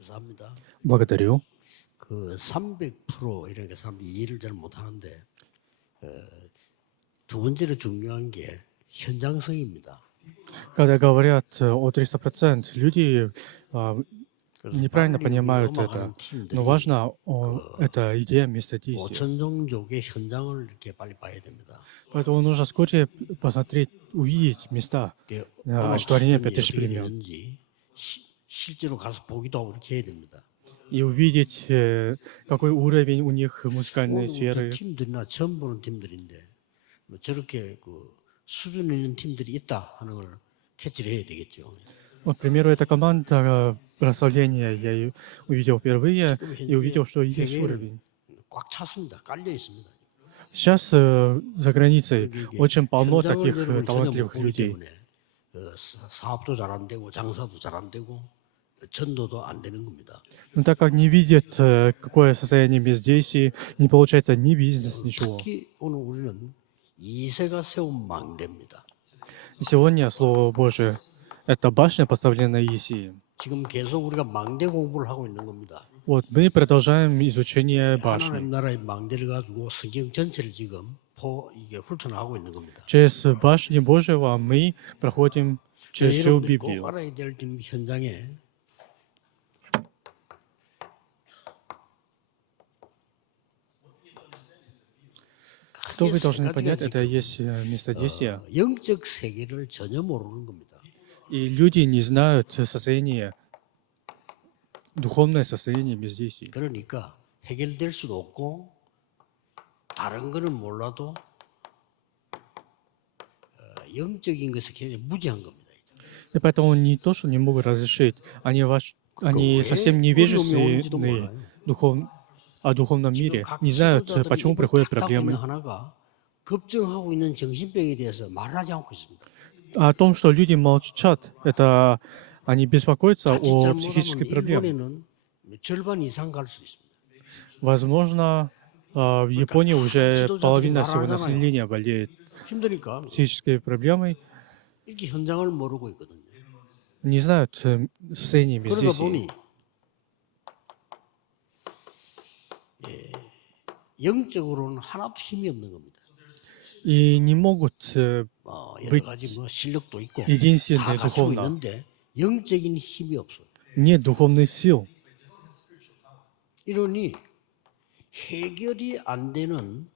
감사합니다. Благодарю. 그 300% 이러니까 사람들이 이해를 잘 못하는데 두 번째로 중요한 게 현장성입니다. Когда говорят о 300%, люди 그래서 неправильно 빨리 우리 понимают это. 음악하는 Но 팀들이 важно эта идея места действия. 5천종족의 현장을 이렇게 빨리 봐야 됩니다. Поэтому нужно вскоре посмотреть, увидеть места 그 음악 творения 수준이 5000 어떻게 племен. 되는지 실제로 가서 보기도 하고 이렇게 해야 됩니다. И увидеть, какой уровень у них музыкальной 오늘 сферы. 팀들이나 처음 보는 팀들인데 뭐 저렇게 그 수준 있는 팀들이 있다 하는 걸 캐치를 해야 되겠죠. Вот, к примеру, эта команда прославления, я ее увидел впервые и увидел, что есть уровень. 꽉 찼습니다. 깔려 있습니다. Сейчас за границей 이게 очень полно 현장을 таких 여러분 전혀 못 талантливых 보기 людей. 때문에 사업도 잘 안 되고 장사도 잘 안 되고 전도도 안 되는 겁니다. Но так как не видят, какое состояние бездействия, не получается ни бизнес, ничего. 특히 오늘 우리는 이세가 세운 망대입니다. И сегодня Слово Божие — это башня, поставленная Иисеем. 지금 계속 우리가 망대 공부를 하고 있는 겁니다. Вот, мы продолжаем изучение башни. 하나님 나라의 망대를 가지고 성경 전체를 지금 이게 훑어나가고 있는 겁니다. Через башни Божьего мы проходим через всю 여러분들이 꼭 Библию. 알아야 될 현장에 Что вы 크게 세 должны понять, 가지가 это 지금 есть место действия. 영적 세계를 전혀 모르는 겁니다. И люди не знают состояние, духовное состояние бездействия. 그러니까 해결될 수도 없고 다른 거는 몰라도 영적인 것에 굉장히 무지한 겁니다. И поэтому не то, что не могут разрешить, они совсем невежественные о духовном мире, не знают, почему приходят проблемы. 하나가 걱정하고 있는 정신병에 대해서 말하지 않고 있습니다. А о том, что люди молчат, это они беспокоятся 자칫 о 잘못하면 психической проблеме. 일본에는 절반 이상 갈 수 있습니다. Возможно, в Японии уже 지도자들이 половина всего 말하잖아요. населения болеет 힘드니까 психической проблемой, 이렇게 현장을 모르고 있거든요. не знают состояние 그러다 бездействия. 보니 영적으로는 하나도 힘이 없는 겁니다. И не могут 여러 가지 뭐 실력도 있고 다 единственные 갖추고 духовно. 있는데 영적인 힘이 없어요. Нет духовных сил. 이러니 해결이 안 되는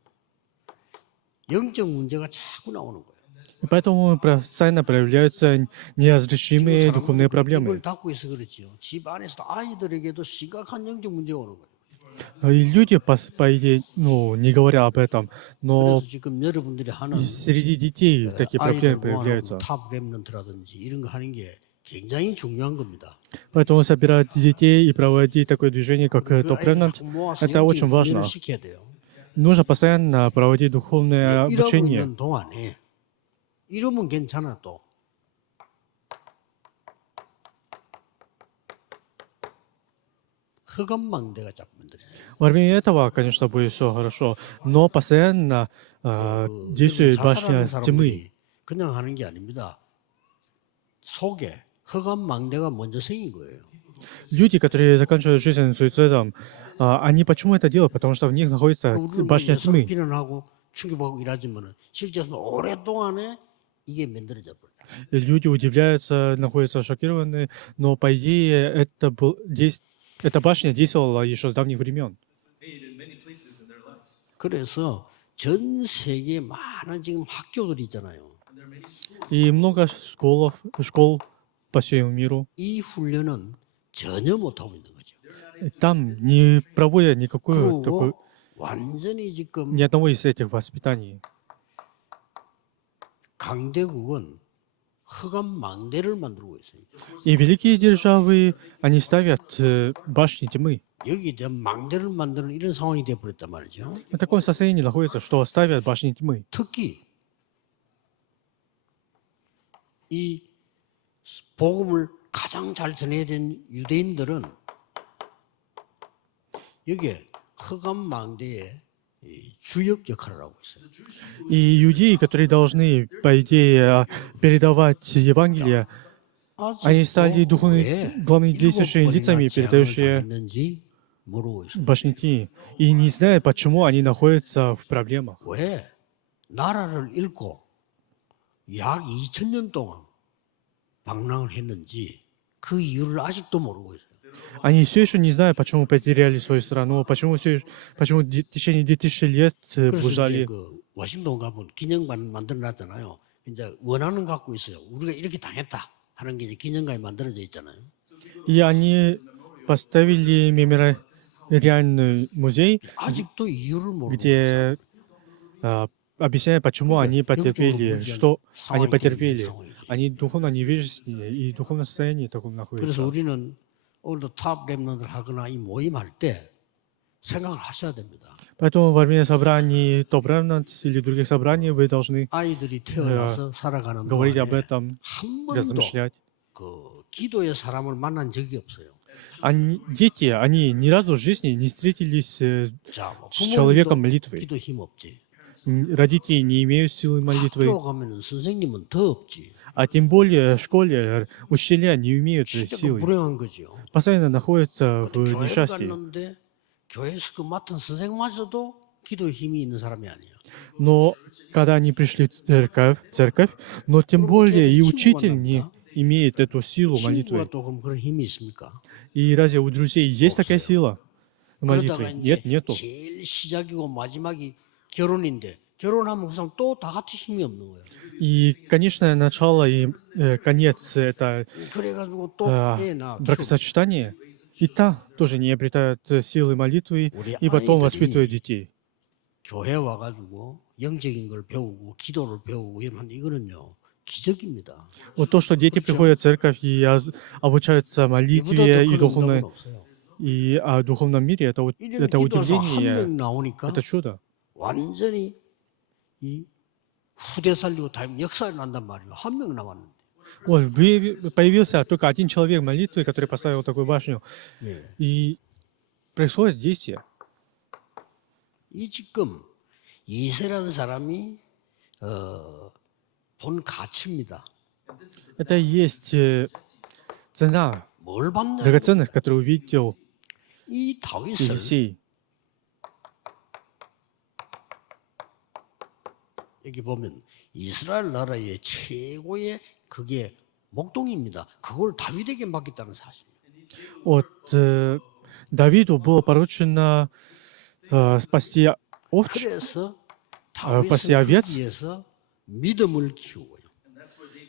영적 문제가 자꾸 나오는 거예요. И поэтому постоянно проявляются неразрешимые духовные 입을 проблемы. 닫고 있어 그렇지요. 집 안에서도 아이들에게도 심각한 영적 문제가 오는 거예요. И люди, по идее, не говоря об этом, но 그래서 지금 여러분들이 하는 среди детей такие 아이들 проблемы появляются. 탑 랩런트라든지 이런 거 하는 게 굉장히 중요한 겁니다. Поэтому собирать детей и проводить такое движение, как 그 Top 아이들 Remnant, 자꾸 모아서 это очень 영적인 важно. 훈련을 시켜야 돼요. Нужно постоянно проводить духовное 일하고 обучение. 있는 동안에 이러면 괜찮아 또. 흑암망대가 자꾸 만들어져요. Во время этого, конечно, будет все хорошо, но постоянно действует башня 자살하는 тьмы. 사람들이 그냥 하는 게 아닙니다. 속에 흑암망대가 먼저 생긴 거예요. Люди, которые заканчивают жизнь суицидом, они почему это делают? Потому что в них находится 우리는 башня 서로 тьмы. 비난하고 충격받고 일하지만은 실제로 오랫동안에 이게 만들어져 버려요. И люди удивляются, находятся шокированы, но по идее эта башня действовала еще с давних времен. 그래서 전 세계에 많은 지금 학교들이 있잖아요. И много школ по всему миру. 이 훈련은 전혀 못 하고 있는 거죠. И там не проводят никакую 그리고 완전히 지금 ни одного из этих воспитаний. 강대국은 흑암망대를 만들고 있어요. И великие державы, они ставят башни тьмы. 여기에 대한 망대를 만드는 이런 상황이 되어버렸단 말이죠. В таком состоянии находится, что ставят башни тьмы. 특히 이 복음을 가장 잘 전해야 된 유대인들은 여기에 흑암망대의 주역 역할을 하고 있어요. И иудеи, которые должны, по идее, передавать Евангелие, Они стали 아직도 духовными, 왜 главными действующими 7번이나 лицами, 재앙을 передающие 당했는지 모르고 있어요. башняки, и не знают, почему они находятся в проблемах. 왜 나라를 잃고 약 2000년 동안 방랑을 했는지 그 이유를 아직도 모르고 있어요. Они все еще не знают, почему потеряли свою страну, почему в течение 2000 лет 그래서 이제 блуждали. 그 워싱턴 가면 기념관 만들어 놨잖아요. 이제 원하는 거 갖고 있어요. 우리가 이렇게 당했다 하는 게 이제 기념관이 만들어져 있잖아요. И они поставили мемориальный музей, 아직도 이유를 모르고 있어요. где объясняют, почему они потерпели, что они потерпели. Они духовно невежественны и в духовном состоянии таком 그래서 находятся. 우리는 오늘도 탑 랩런들 하거나 이 모임 할 때 생각을 하셔야 됩니다. Поэтому во время собраний Top Remnant или других собраний вы должны 아이들이 태어나서 살아가는 говорить об 동안에 этом, 한 번도 размышлять. 그 기도의 사람을 만난 적이 없어요. Дети, они ни разу в жизни не встретились 자, 뭐 с человеком 부모님도 молитвы. 기도 힘 없지. Родители не имеют силы молитвы, 학교 가면은 선생님은 더 없지. а тем более в школе учителя не имеют 진짜 그 силы. 불행한 거죠. Постоянно находятся в 교회를 несчастье. 갔는데 교회에서 그 맡은 선생마저도 기도에 힘이 있는 사람이 아니에요. Но когда они пришли в церковь, но тем более и учитель не имеет эту силу 친구가 молитвы. 또 그럼 그런 힘이 있습니까? И разве у друзей есть такая сила 그러다가 молитвы? 이제 Нет, нету. 제일 시작이고 마지막이 결혼인데 결혼하면 그 사람 또 다 같이 힘이 없는 거예요. И конечное начало и конец — это 그래가지고 또 애나 бракосочетание. И та тоже не обретают силы молитвы, 우리 и потом 아이들이 воспитывают детей. 교회 와가지고 영적인 걸 배우고 기도를 배우고 이런 이거는요 기적입니다. Вот то, что дети приходят в церковь и обучаются 이보다 молитве 더 и 큰 응답은 없어요. о духовном мире, это 이런 기도해서 한 удивление, 명 나오니까 это чудо. 완전히 이 후대 살리고 다음 역사에 난단 말이에요. 한 명 나왔는데. Вот, появился только один человек молитвы, который поставил такую башню, 예. и происходит действие. 이 지금 이세라는 사람이 본 가치입니다. Это и есть цена, 뭘 받냐? драгоценность, которую увидел 이 다윗을 Елисей. 여기 보면 이스라엘 나라의 최고의 그게 목동입니다. 그걸 다윗에게 맡겼다는 사실. Вот Давиду было поручено спасти овц, 그래서 спасти 다윗은 овец, 거기에서 믿음을 키우고요.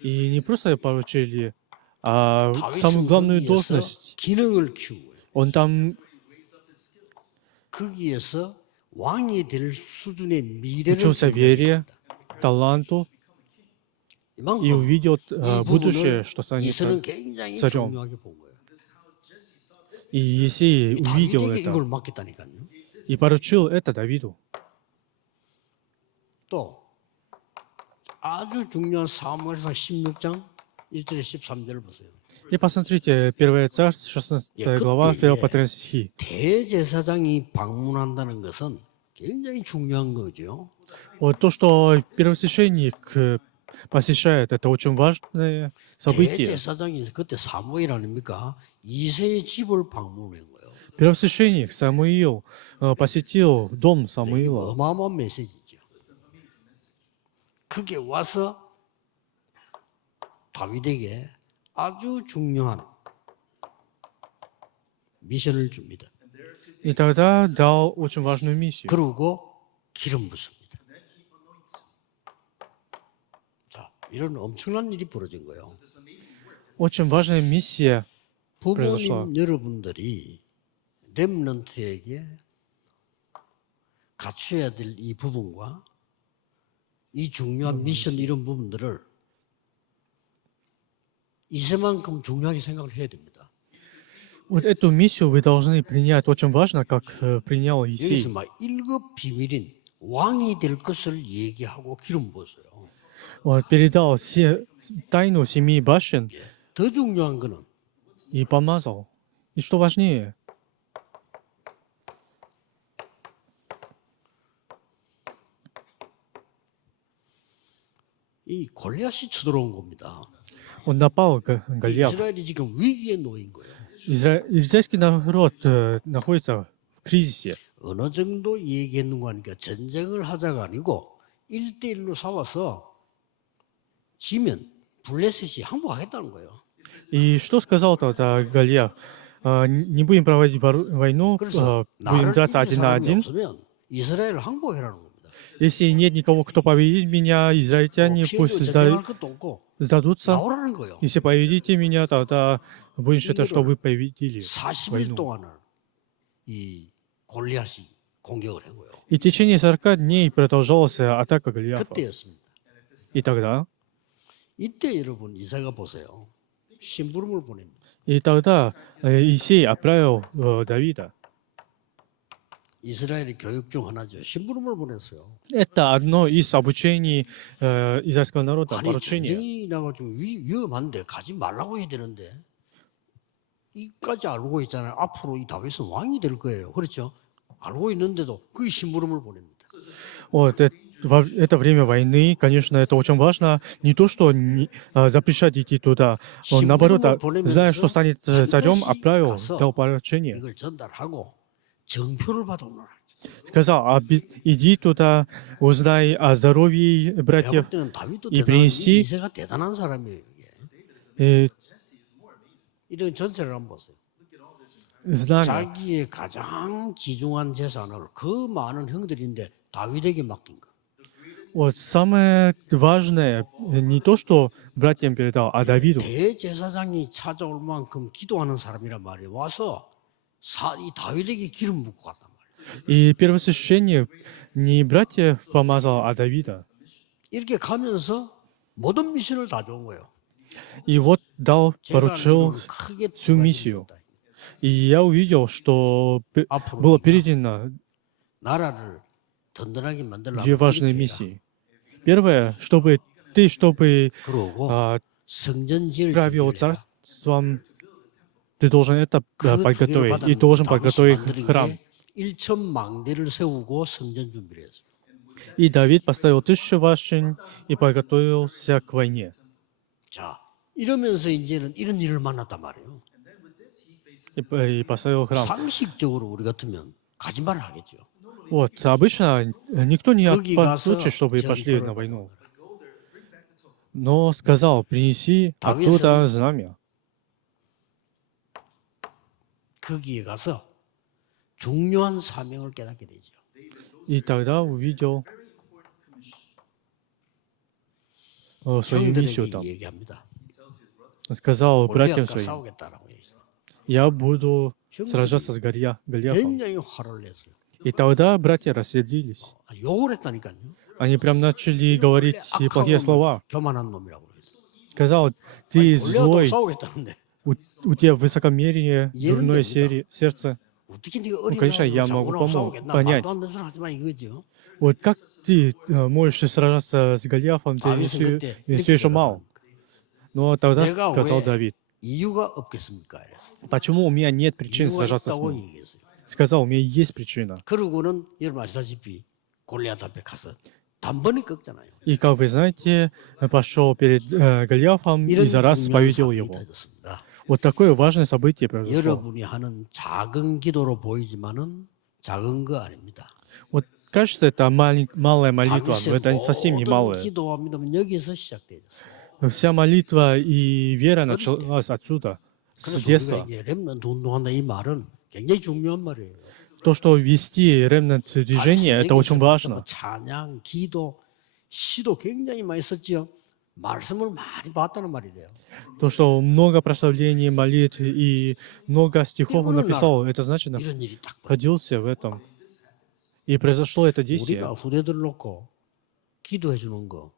и не просто поручили, а 다윗은 самую главную 거기에서 должность. 기능을 키우고요. Он там 거기에서 왕이 될 수준의 미래를 учился вере, таланту и 이만큼 увидел 이 будущее, 부분을 что станет 이스는 굉장히 царем. 중요하게 본 거예요. И Елисей увидел 다윗에게 это 이걸 맡겼다니까요. и поручил это Давиду. 또 아주 중요한 사무엘상 16장 1절에 13절을 보세요. И посмотрите, 1 Царств, 16 глава, 1 по 13 стихи. 대제사장이 방문한다는 것은 굉장히 중요한 거죠. Вот то, что первосвященник посещает, это очень важное событие. 대제사장이 그때 사무엘 아닙니까? 이새의 집을 방문한 거예요. Первосвященник Самуил посетил дом Самуила. 어마어마한 메시지죠. 그게 와서 다윗에게 아주 중요한 미션을 줍니다. И тогда дал очень важную миссию. 그리고 기름 붓습니다. 자, 이런 엄청난 일이 벌어진 거예요. Очень важная миссия. 부모님 여러분들이 렘넌트에게 갖춰야 될 이 부분과 이 중요한 미션 이런 부분들을 이제만큼 중요하게 생각을 해야 됩니다. Вот эту миссию вы должны принять очень важно, как принял Елисей. 여기서 막 1급 비밀인 왕이 될 것을 얘기하고 기름 부었어요. Он передал тайну 7 башен 더 중요한 거는 и помазал. И что важнее, 이 골리앗이 쳐들어온 겁니다. Он напал Голиаф. 이스라엘이 지금 위기에 놓인 거예요. Израильский народ находится в кризисе. 어느 정도 얘기했는가 하니까 전쟁을 하자가 아니고 1대1로 싸워서 지면 블레셋이 항복하겠다는 거예요. И что сказал тогда Голиаф? Не будем проводить войну, 그래서 будем 나를 драться 이길 один на 사람이 один. 없으면 이스라엘을 항복해라는 겁니다. Если нет никого, кто победит меня, израильтяне пусть 전쟁할 것도 없고 сдадутся. 나오라는 거예요. Если победите меня, тогда будем считать, что вы победили 40일 войну. 동안을 이 골리앗이 공격을 한 거예요. И в течение 40 дней продолжалась атака Голиафа. 그때였습니다. И тогда, 이때 여러분 이사가 보세요. 심부름을 보냅니다. Иисей отправил Давида. 이스라엘의 교육 중 하나죠. 심부름을 보냈어요. Это одно из обучений израильского народа, 아니 поручение. 전쟁이 나가 좀 위험한데 가지 말라고 해야 되는데 이까지 알고 있잖아요. 앞으로 이 다윗은 왕이 될 거예요. 그렇죠? 알고 있는데도 그 심부름을 보냅니다. Вот, это время войны, конечно, это очень важно. Не то, что запрещать идти туда. Он, наоборот, зная, что станет царем, отправил, дал поручение. 이걸 전달하고 정표를 받아오너라. Сказал, иди туда, узнай о здоровье 내가 братьев, 볼 때는 다윗도 이 대단한 принеси. 이세가 대단한 사람이에요. 이게. и 이런 전세를 한번 보세요. знамя. 자기의 가장 귀중한 재산을 그 많은 형들인데 다윗에게 맡긴 거. Вот самое важное не то, что братьям передал, а Давиду. 대제사장이 찾아올 만큼 기도하는 사람이란 말이에요. 와서 이 다윗에게 기름 붓고 갔단 말이에요. И первосвященник не братьев помазал, а Давида. 이렇게 가면서 모든 미션을 다 준 거예요. И вот дал, 제가 поручил 알기로는 크게 всю 두 가지 миссию. 줬다. И я увидел, что 앞으로 было 우리가 передано 나라를 든든하게 만들려면 две важные 이렇게 해라. миссии. Первое, чтобы 그러고 성전 지을 правил 준비를 해라. царством, ты должен это 그 두 개를 подготовить. И 받았는데 должен 다윗이 подготовить 만드는 храм. 게 1천 망대를 세우고 성전 준비를 했어요. И Давид поставил 1000 башен и подготовился к войне. 자, 이러면서 이제는 이런 일을 만났단 말이에요. И поставил храм. 상식적으로 우리 같으면 가지 말을 하겠죠. Вот, обычно никто не 거기 가서 подключит, чтобы пошли 전표를 на войну. Но сказал, принеси 다윗은 оттуда знамя. 거기에 가서 중요한 사명을 깨닫게 되죠. И тогда увидел свою миссию 형들에게 там. 얘기합니다. Сказал братьям 골리앗과 своим, 싸우겠다라고 얘기했어요. я буду 형들이 сражаться с Голиафом. 굉장히 화를 냈어요. И тогда братья рассердились. 욕을 했다니까요. Они прям начали говорить плохие слова. 교만한 놈이라고 그랬어요. Сказал, ты 골리앗하고 злой, 싸우겠다는데 у тебя высокомерие, дурное сердце. 어떻게 네가 어린 конечно, я 나이로 могу 싸우겠나? понять. 말도 안 되는 소리 하지 마 이거죠. Вот как ты можешь сражаться с Голиафом, ты 다윗은 그때 все еще мал. Но тогда 내가 сказал 왜 Давид, 이유가 없겠습니까? 이랬어요. почему у меня нет причин 이유가 сражаться с 있다고 ним? 얘기했어요. Сказал, у меня есть причина. 그러고는 여러분 아시다시피 골리앗 앞에 가서 단번에 꺾잖아요. И, как вы знаете, пошел перед Голиафом и 이런 за раз 중요한 победил 사건이 его. 터졌습니다. Вот такое важное событие произошло. 여러분이 하는 작은 기도로 보이지만은 작은 거 아닙니다. Вот кажется, это малая молитва, но это совсем не 모든 малая. 기도와 믿음은 여기서 시작돼요. Вся молитва и вера началась отсюда, с 그래서 우리가 детства. 이제 렘넌트 운동한다 이 말은 굉장히 중요한 말이에요. То, что вести ремнант движение, это очень важно. 찬양, 기도, 시도 굉장히 많이 썼지요. 말씀을 많이 봤다는 말이 돼요. То, что много прославлений, молитв и много стихов он написал, это значит, 이런 일이 딱 находился в этом. И произошло это действие. 우리가 후대들 놓고 기도해 주는 거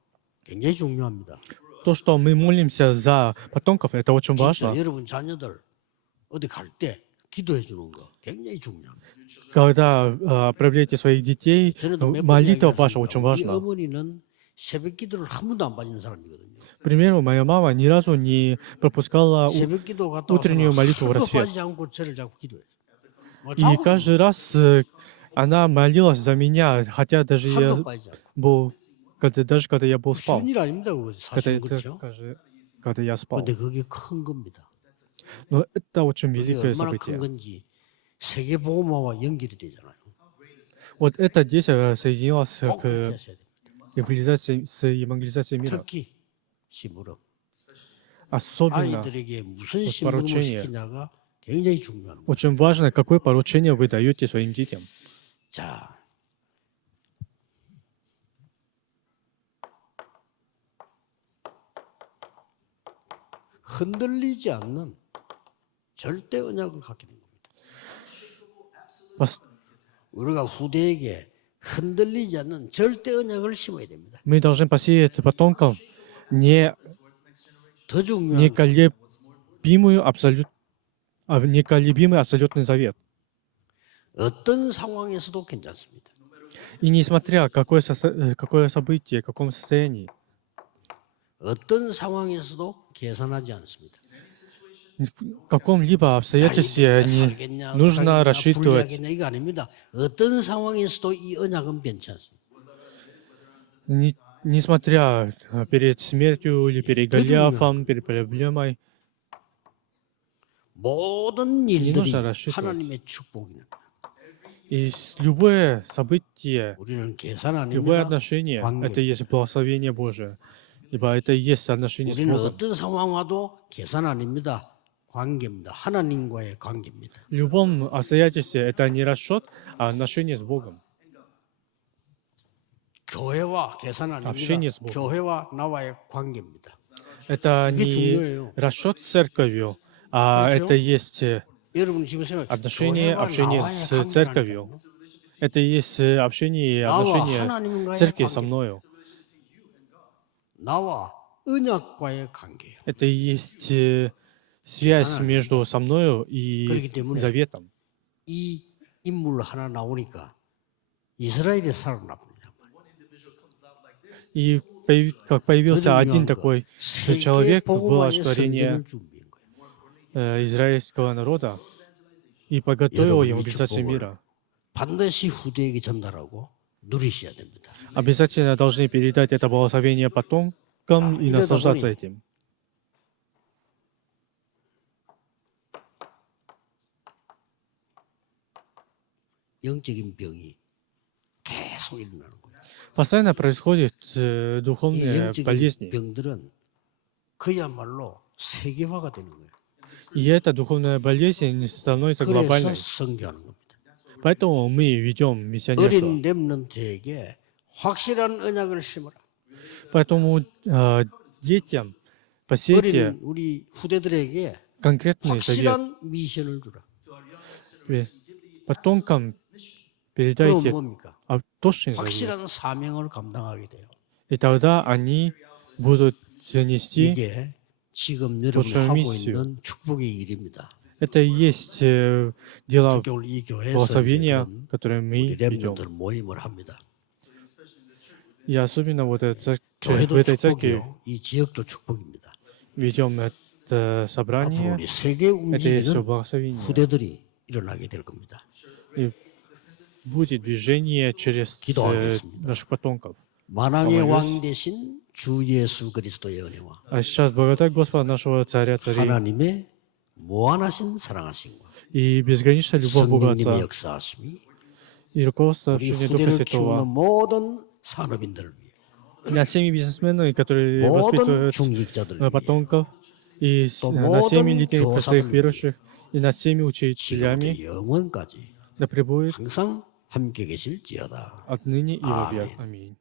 굉장히 중요합니다. То, что мы молимся за потомков, это очень 진짜 важно. 여러분 자녀들 어디 갈 때 기도해 주는 거 굉장히 중요합니다. Когда отправляете своих детей, 전에도 몇 번 молитва 이야기했습니다. ваша очень 우리 важна. 어머니는 새벽 기도를 한 번도 안 빠지는 사람이거든요. К примеру, моя мама ни разу не пропускала 새벽 기도 갔다 утреннюю молитву в 와서 рассвет. 빠지지 않고 저를 자꾸 기도해. И каждый раз она молилась за меня, хотя даже я 하루도 빠지지 않고. был, даже когда я был спал. 쉬운 일 아닙니다, 그거 Это, 사실은 그렇죠. когда я спал. 근데 그게 큰 겁니다. Но это очень 그게 великое 얼마나 큰 событие. 건지 세계복음화와 연결이 되잖아요. Вот это действие соединилось 꼭 그렇게 к 하셔야 됩니다. евангелизации мира. 특히 심부름. Особенно 아이들에게 무슨 вот 심부름을 поручение. 시키냐가 굉장히 중요한 거예요. Очень важно, какое поручение вы даете своим детям. 자, 흔들리지 않는 절대 언약을 갖게 된 겁니다. Пос- 우리가 후대에게 흔들리지 않는 절대 언약을 심어야 됩니다. Мы должны посеять потомкам 더 중요한 건 неколебимый абсолютный завет. 어떤 상황에서도 괜찮습니다. И несмотря какое событие, в каком состоянии, 어떤 상황에서도 계산하지 않습니다. в каком-либо обстоятельстве не нужно рассчитывать. 불리하겠냐 이거 아닙니다. 어떤 상황에서도 이 언약은 괜찮습니다. Несмотря перед смертью или перед Голиафом, перед проблемой, 모든 일들이 нужно рассчитывать. 하나님의 축복입니다. И любое событие, 우리는 계산 любое 아닙니다. отношение, 관계. это и есть благословение Божие. Ибо это и есть отношение с 우리는 Богом. 어떤 상황 와도 계산 아닙니다. 관계입니다. 하나님과의 관계입니다. В любом обстоятельстве это не расчет, а отношение с Богом. 교회와 계산 아닙니다. общение с Богом. 교회와 나와의 관계입니다. Это 이게 не 중요해요. расчет с церковью, а 그렇죠? это есть 여러분 지금 생각 отношение, 교회와 общение 나와의 с 관계라니까요. церковью. Это и есть общение и 나와 отношение 하나님과의 церкви со 관계. мною. 나와 언약과의 관계예요. Это и есть связь между со мною и 그렇기 때문에 заветом. 이 인물 하나 나오니까 이스라엘이 살아납니다. И как появился один такой 세계 человек, было 복음화의 творение 성전을 준비한 거예요. израильского народа и подготовил 여러분이 이 евангелизацию 축복을 мира. 반드시 후대에게 전달하고 누리셔야 됩니다. Обязательно должны передать это благословение потомкам и 이러다 наслаждаться 보니 этим. 영적인 병이 계속 일어나는 거예요. Постоянно происходят 이 духовные 영적인 болезни. 병들은 그야말로 세계화가 되는 거예요. И эта духовная болезнь становится 그래서 глобальной. 선교하는 겁니다. Поэтому мы ведем миссионерство. 어린 렘넌트에게 확실한 언약을 심어라. Поэтому детям посейте 어린 우리 후대들에게 конкретный завет. 확실한 미션을 주라. Потомкам 그럼 передайте 뭡니까? точный завет. 확실한 사명을 감당하게 돼요. И тогда они будут нести. 이게 지금 여러분이 большую 하고 миссию. 있는 축복의 일입니다. Это и есть дела 특히 오늘 이 교회에서 благословения, 이제 которые мы 우리 ведем. 렘넌트들 모임을 합니다. И особенно вот в 교회도 этой церкви 축복이요. 이 지역도 축복입니다. ведем это 앞으로 собрание. 우리 세계 Это есть все 움직이는 благословение. 후대들이 일어나게 될 겁니다. И будет движение через 기도하겠습니다. наших потомков. 만왕의 помолюсь. 왕 대신 주 예수 그리스도의 은혜와 А сейчас благодать Господа нашего Царя Царей 하나님의 무한하신 사랑하심과 и безграничная любовь Бога 성령님의 Отца 역사하심이 и руководство 우리 общения Духа 후대를 키우는 Святого 모든 산업인들을 위해 над всеми бизнесменами, которые 모든 воспитывают 중직자들 위해 потомков, и 또 над всеми 모든 детьми простых 교사들 верующих, и над всеми 지금부터 учителями, 영원까지 да пребудет 항상 함께 계실지어다. отныне и 아멘. вовек. Аминь.